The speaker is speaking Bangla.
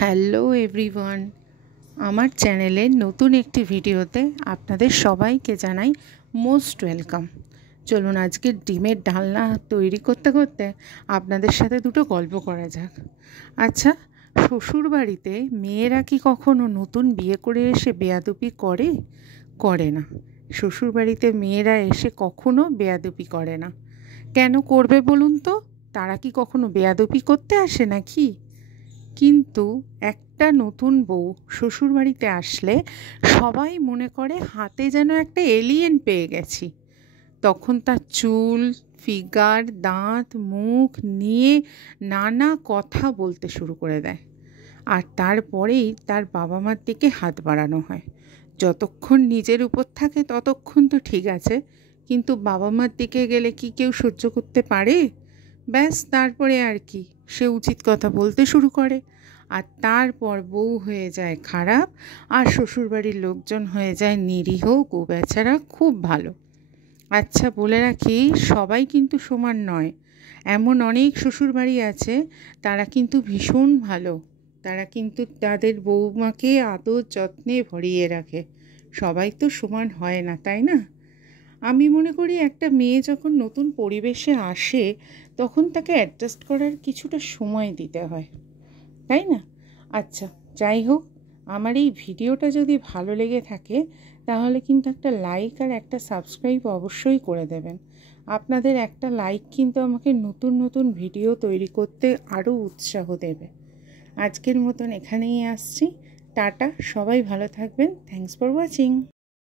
হ্যালো এভরিওয়ান, আমার চ্যানেলের নতুন একটি ভিডিওতে আপনাদের সবাইকে জানাই মোস্ট ওয়েলকাম। চলুন আজকে ডিমের ডালনা তৈরি করতে করতে আপনাদের সাথে দুটো গল্প করা যাক। আচ্ছা, শ্বশুরবাড়িতে মেয়েরা কি কখনো নতুন বিয়ে করে এসে বেয়াদবি করে? করে না। শ্বশুরবাড়িতে মেয়েরা এসে কখনো বেয়াদবি করে না। কেন করবে বলুন তো? তারা কি কখনো বেয়াদবি করতে আসে নাকি? কিন্তু একটা নতুন বউ শ্বশুরবাড়িতে আসলে সবাই মনে করে হাতে যেন একটা এলিয়েন পেয়ে গেছি। তখন তার চুল, ফিগার, দাঁত, মুখ নিয়ে নানা কথা বলতে শুরু করে দেয়। আর তারপরেই তার বাবা মার দিকে হাত বাড়ানো হয়। যতক্ষণ নিজের উপর থাকে ততক্ষণ তো ঠিক আছে, কিন্তু বাবা মার দিকে গেলে কি কেউ সহ্য করতে পারে? ব্যাস, তারপরে আর কি, সে উচিত কথা বলতে শুরু করে। আর তারপর বউ হয়ে যায় খারাপ, আর শ্বশুরবাড়ির লোকজন হয়ে যায় নিরীহ গোবেচারা, খুব ভালো। আচ্ছা, বলে রাখি, সবাই কিন্তু সমান নয়। এমন অনেক শ্বশুরবাড়ি আছে, তারা কিন্তু ভীষণ ভালো। তারা কিন্তু তাদের বৌমাকে আদর যত্নে ভরিয়ে রাখে। সবাই তো সমান হয় না, তাই না? আমি মনে করি একটা মেয়ে যখন নতুন পরিবেশে আসে তখন তাকে অ্যাডজাস্ট করার কিছুটা সময় দিতে হয়, তাই না? আচ্ছা, যাই হোক, আমার এই ভিডিওটা যদি ভালো লেগে থাকে তাহলে কিন্তু একটা লাইক আর একটা সাবস্ক্রাইব অবশ্যই করে দেবেন। আপনাদের একটা লাইক কিন্তু আমাকে নতুন নতুন ভিডিও তৈরি করতে আরও উৎসাহ দেবে। আজকের মতন এখানেই আসছি। টাটা, সবাই ভালো থাকবেন। Thanks for watching.